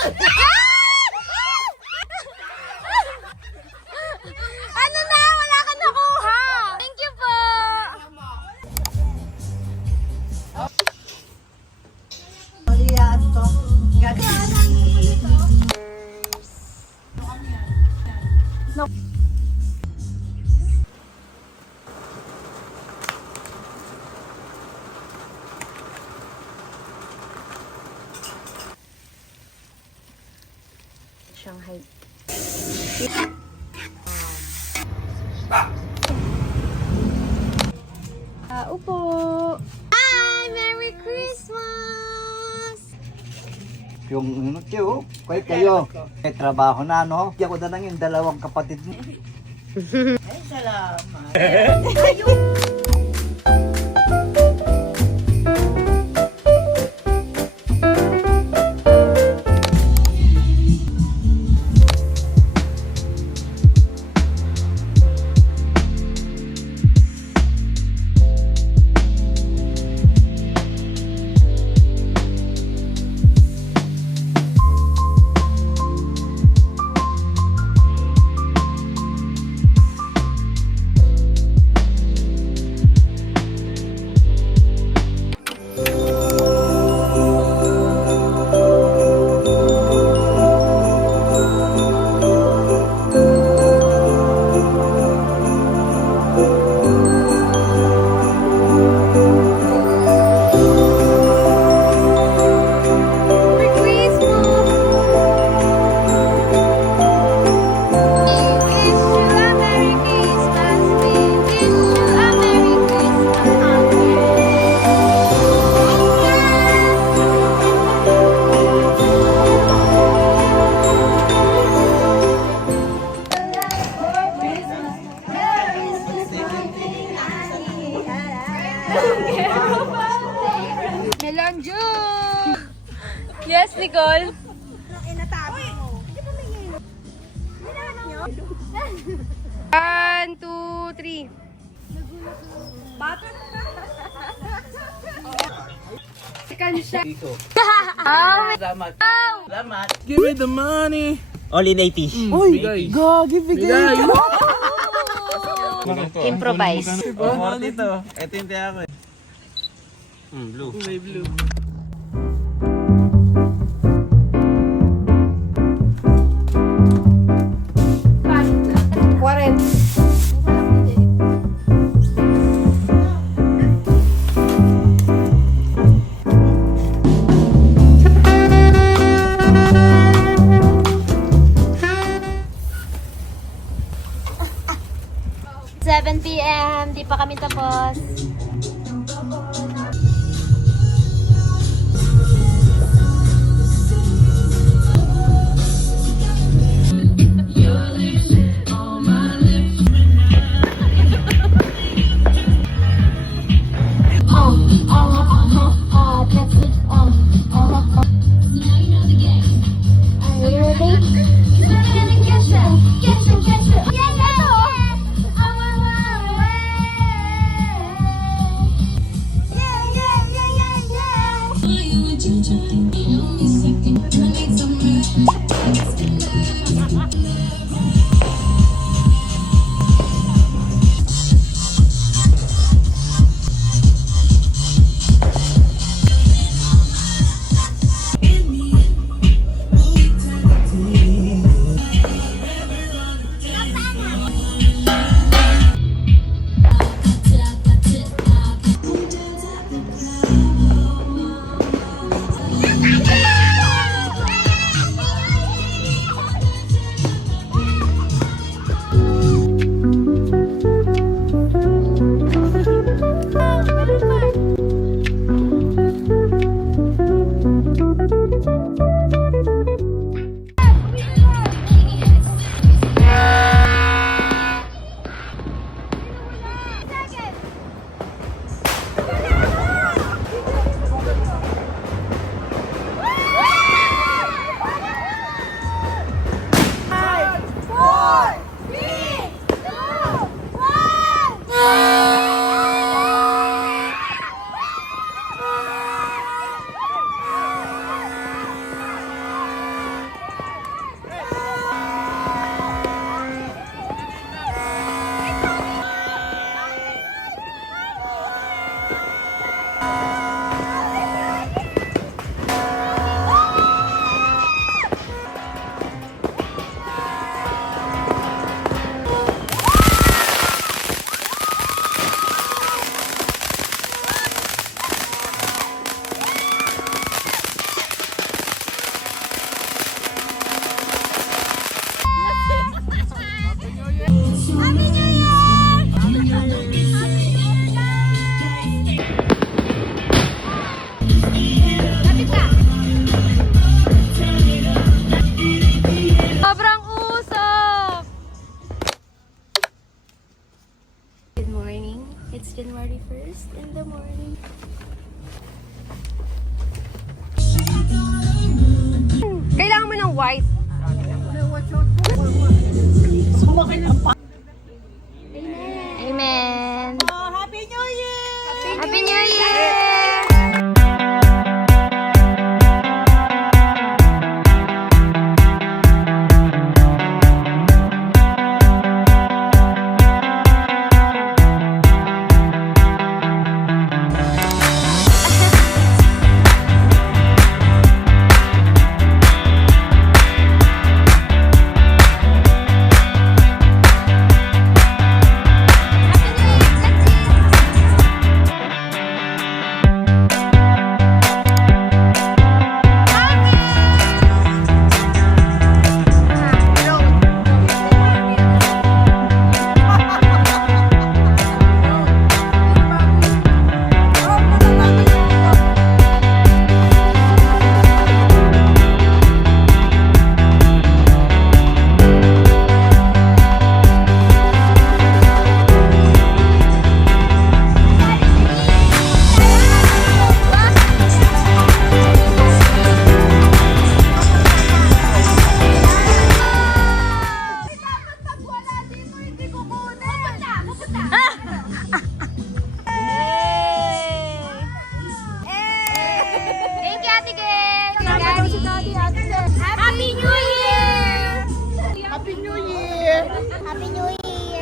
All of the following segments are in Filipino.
Ano na? Wala ka nakuha! Thank you po! No. Shanghai. Upo. Hi! Merry Christmas! Yung tiyo, kayo, may trabaho na, no? Hindi ako na lang yung dalawang kapatid mo. Ay, salamat. Melanjo! Yes, Nicole? One, two, three. Dito. Salamat. Salamat. Give me the money. Only 80. Uy, gagi, bigay. Improvise. Oh, dito. Ito yung tiya ko eh. Blue. May blue. PM, di pa kami tapos.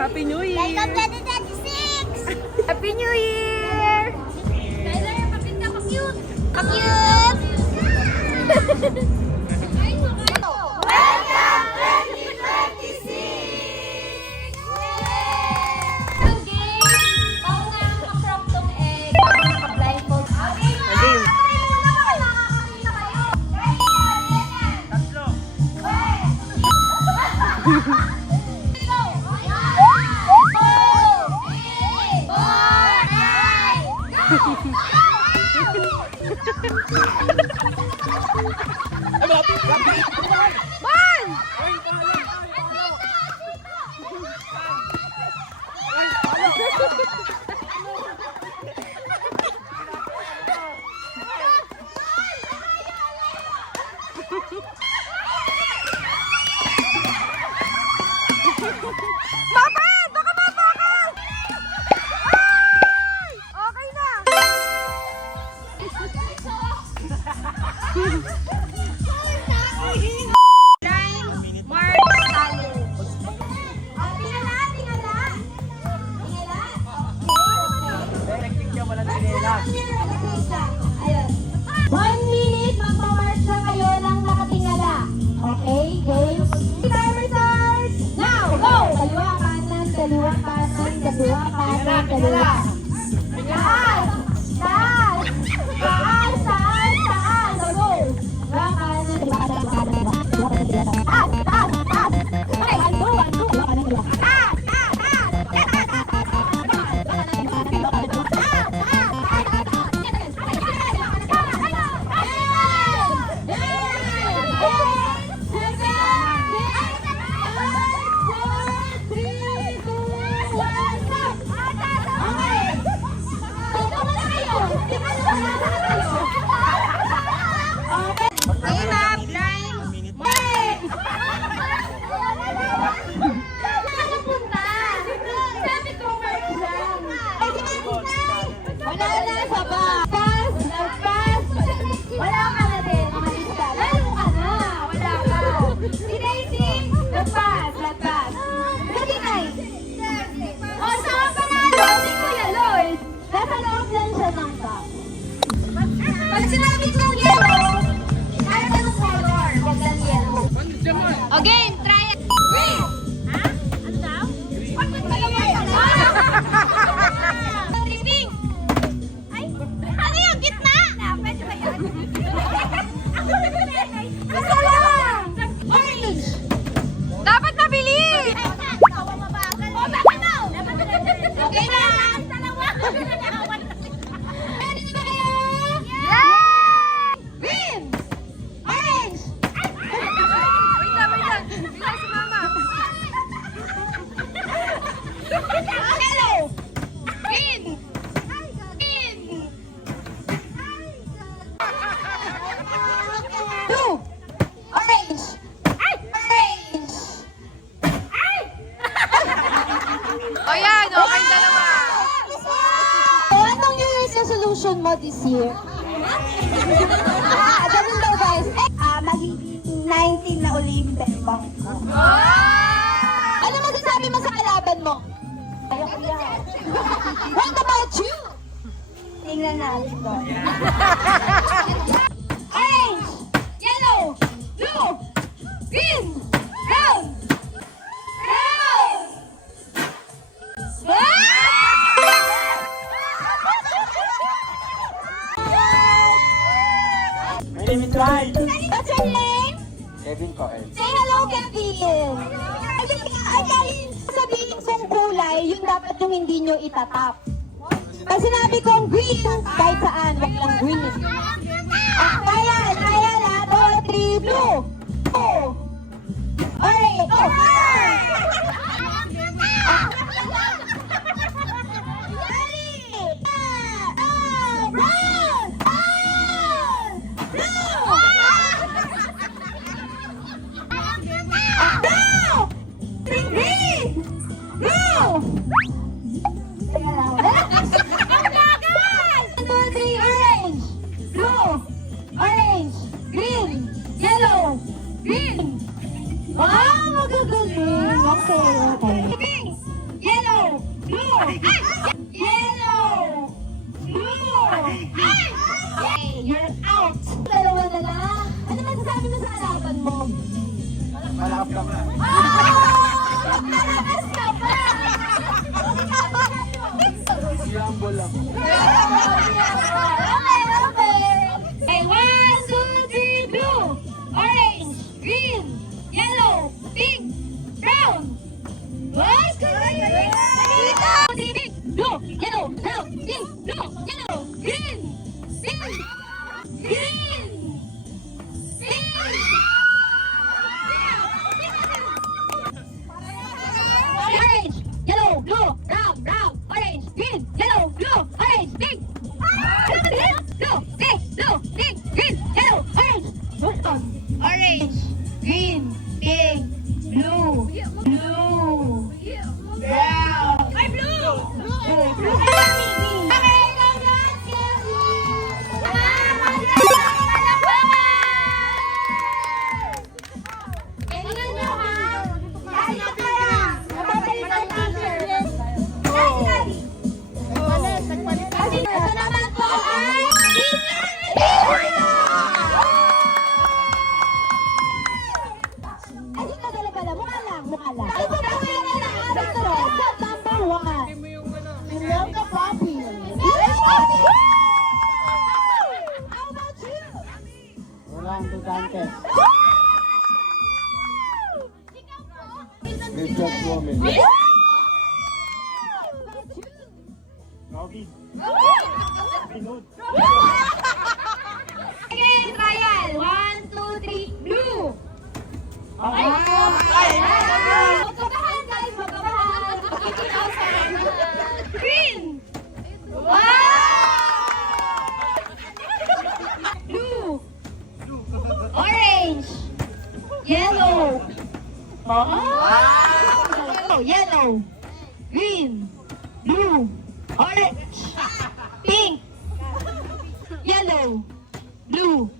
Happy New Year! Welcome 2026! Happy New Year! Tyler, papinta pa cute! Pa-cute! Welcome 2026! Okay, ako na ang pa-crop tong egg. Pa-blindfold. Okay, Okay. Tatlo. Bakit? Baka mabakal! Ay! Okay na! Time, mark, talo. Tingala, tingala. Tingala. Direct picture mo lang tinila. Ayun. 1 minute, magmamark na kayo ng nakatingala. Okay, game. Timer starts! Now, go! Kaliwa, kanan, kaliwa, kanan, kaliwa, kanan, kaliwa. Taas! Taas! Taas! Taas! Taas! Go! Kaliwa, kanan, kaliwa, kanan, kaliwa. Taas! Taas! Taas! Okay, 1, 2, 1, 2, kaliwa, kanan, kaliwa. Taas! Taas! Taas! Wala na sa pass, nag-pass. Wala ka na din, umalis ka. Lalo ka na, wala ka. Si Daisy, nag-pass, nag-pass. Sige, Nay. O, sa panalo, si Kuya Lloyd, nasa loob lang siya ng cup. Pag sinabi kong yellow, kahit anong color, wag lang yellow. O, game, try it. Green! Ha? Ano daw? Bakit dalawa yan? Pink! Ay, ano yung gitna? Pwede ba yan? Gusto lang! Orange! Dapat mabilis! O, baka daw! Okay na! Ready na ba kayo? Yay! Green! Orange! Wait lang, wait lang. Bilang si Mama. Yellow! Green! Green! Blue! Orange! Orange! O yan, okay dalawa. Anong New Year's resolution mo this year? Ganun daw guys. Magiging 19 na uli yung bembang ko. Ano masasabi mo sa kalaban mo? Ayoko yan. What about you? Tingnan natin to. Orange! Yellow! Blue! Green! Brown! Brown! My name is Ryan. What's your name? Kevin Cohen. Say hello, Kevin! Ay, sabihin kong kulay, yun dapat yung hindi nyo itatap. Pag sinabi kong green, kahit saan, wag lang green. Kaya, lahat, 2, 3, blue! Oh! Orange! Oh! Brown! Green! Blue! Teka lang. Orange! Blue! Orange! Green! Yellow! Green! Wow! Magagaling! Okay, okay. green, pink, blue, blue, brown. Ay, blue! Blue. Okay, congrats, Kelly! Tingnan nyo, ha? Lalo kaya! Napapalit ang teacher. Ito naman po ay... Ay, di ka dala pala. Mukha lang. Ay, mukha lang. Ito, number 1. Milka Poppy. Milka Poppy! How about you? Walang dudante. Ikaw po? Richard Woman. How about you? Robin. Pinod. Okay, trial. 1, 2, 3, blue. Okay. Magkabahan guys, magkabahan. Green. Wow! Blue. Orange. Yellow. Oh, yellow. Green. Blue. Orange. Pink. Yellow. Blue.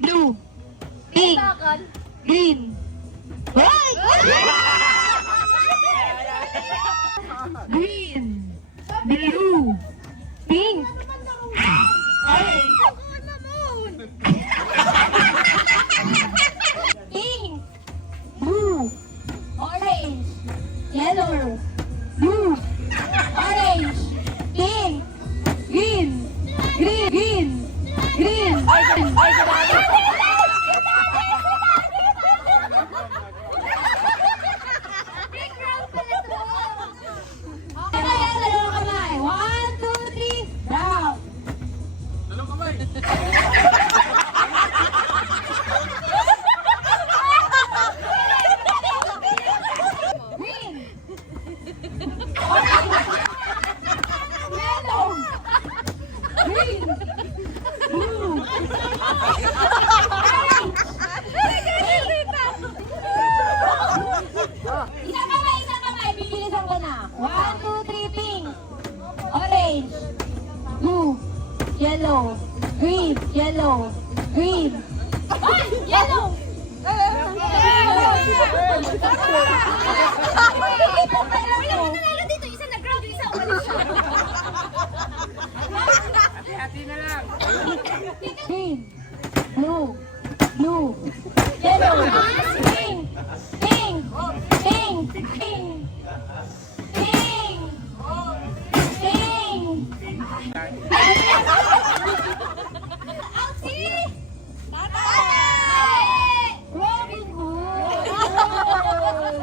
Blue. Pink. Green. Right! Green. Blue. Pink. Orange. Pink. Blue. Orange. Yellow. Blue. Orange. Pink. Green. Green. Green. Dalawang kamay. 1, 2, 3, down. Green. Yellow. Green. Blue. Isang kamay. Bibilisan ko na. 1, 2, 3, pink. Orange. Blue. Yellow. Green. Yellow. Green. Ay! Yellow! Dito, isa nag-ground, isa umalis siya. Green. Blue. Blue. Yellow. Pink. Pink. Pink. Pink. Pink. Pink. Ouchie! Robin Hood.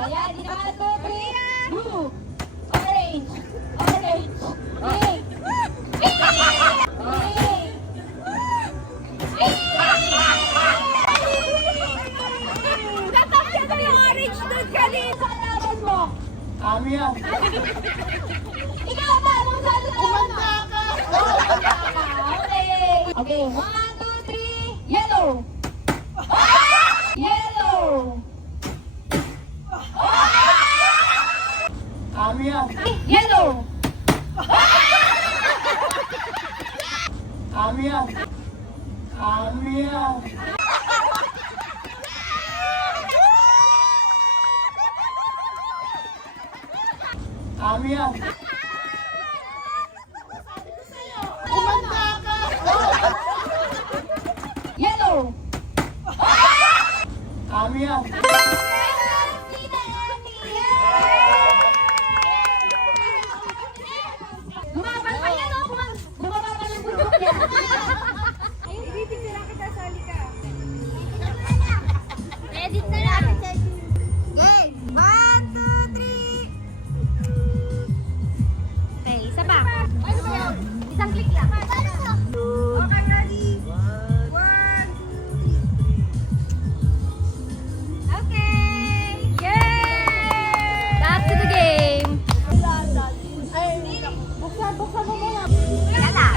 Ayan, di naman ito. Blue. Orange. Orange. Pink. Pink. Tatapyan ko yung orange doon kanina. Sa kalaban mo. Kami yan. Ikaw ba? Anong saan sa kalaban mo? Okay. Okay. 1, 2, 3. Yellow. Yellow. Kami yan. Yellow. Kami yan. Kami yan. Kami yan. Yellow. Kami yan. Lumaban pa yan, oh. Bumaba pa ng bundok yan. Edit na lang. Okay. 1, 2, 3. Okay, isa pa. Isang click lang. Okay, ready? 1, 2, 3. Okay. Yay! Back to the game. Buksan mo muna. Yala.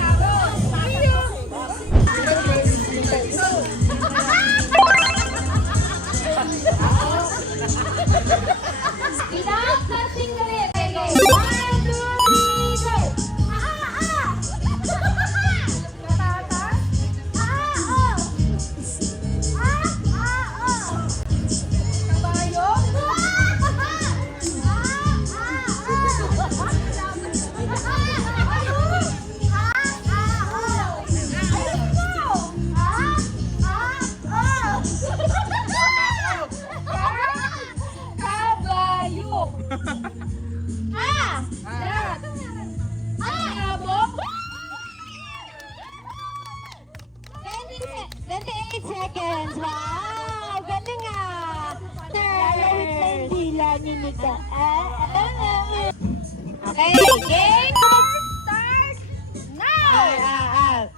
Nika. Okay, game start now!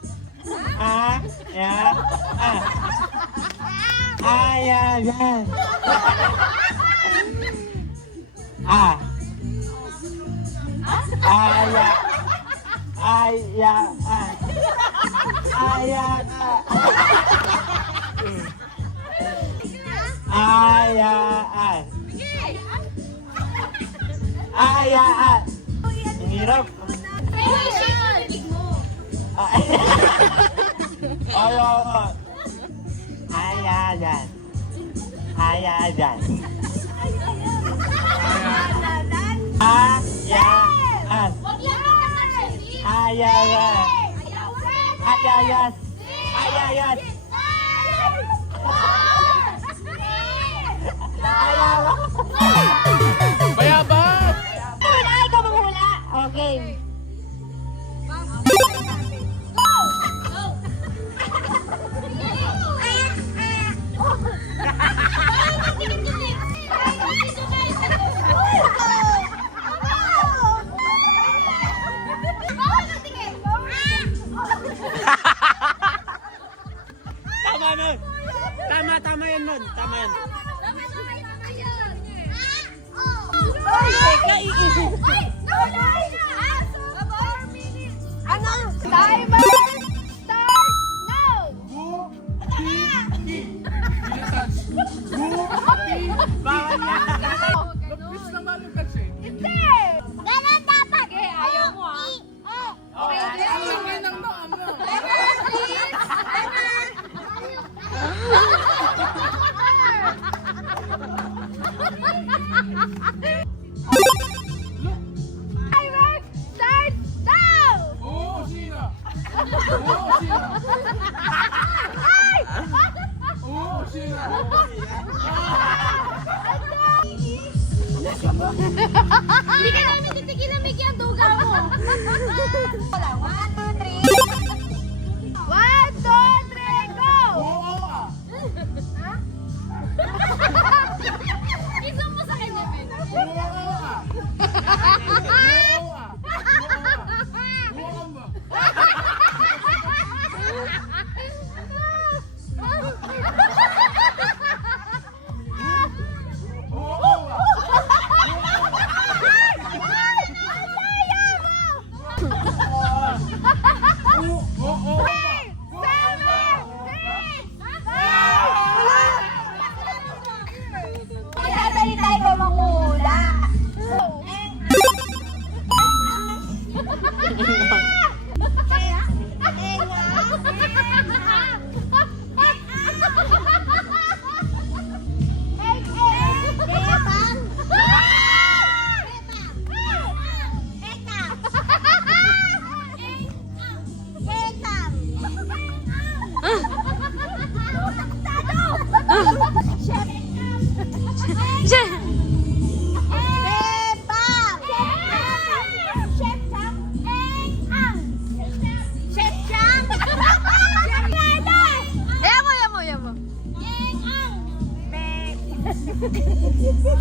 Hirap. Bayabang! Hula, ikaw manghula. Okay. Tama nun! Tama yan nun! Tama yan! Ano? Timer start now! Bawal na! Lapis naman yung kasi. Hindi! Ganun dapat! Okay, ayaw mo ah. Okay, Ay, nang mo! Timer start now! Oo, sino? Oo, sino? Ay! Oo, sino? Hindi ka namin titigilan, Mickey, ang duga mo. 1, 2, 3. 1, 2, 3, go! Oo ka! Iso mo sa kanya, Ben. Oo ka! Oo ka! Oo ba? Oo ka! Oo ka! Magsasalita ko manghula.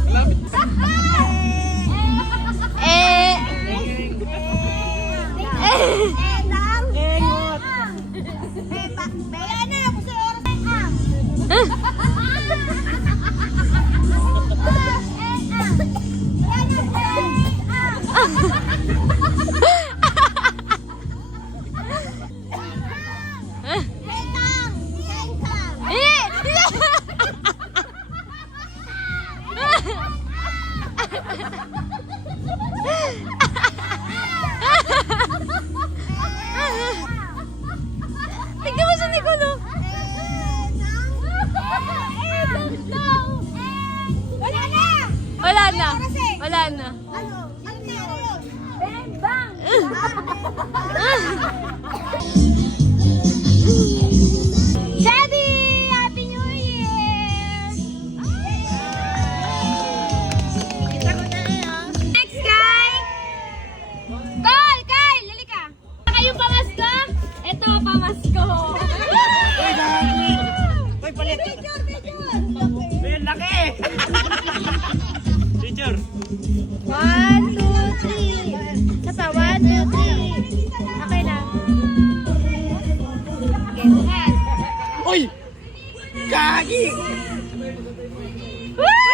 Lapit! Tignan mo sa Nicolo. Wala na! Wala na. Wala na. Ano? Ano na yun? Bang! Bang! Daddy! Happy New Year! Next guy! Call! Kyle! Lilika! Kayong pamasko? Ito, pamasko! Uy, palit! Picture! Picture! Uy, laki! 1, 2, 3. Isa pa, 1, 2, 3. Okay lang. Guess. Uy! Kagi! Woo!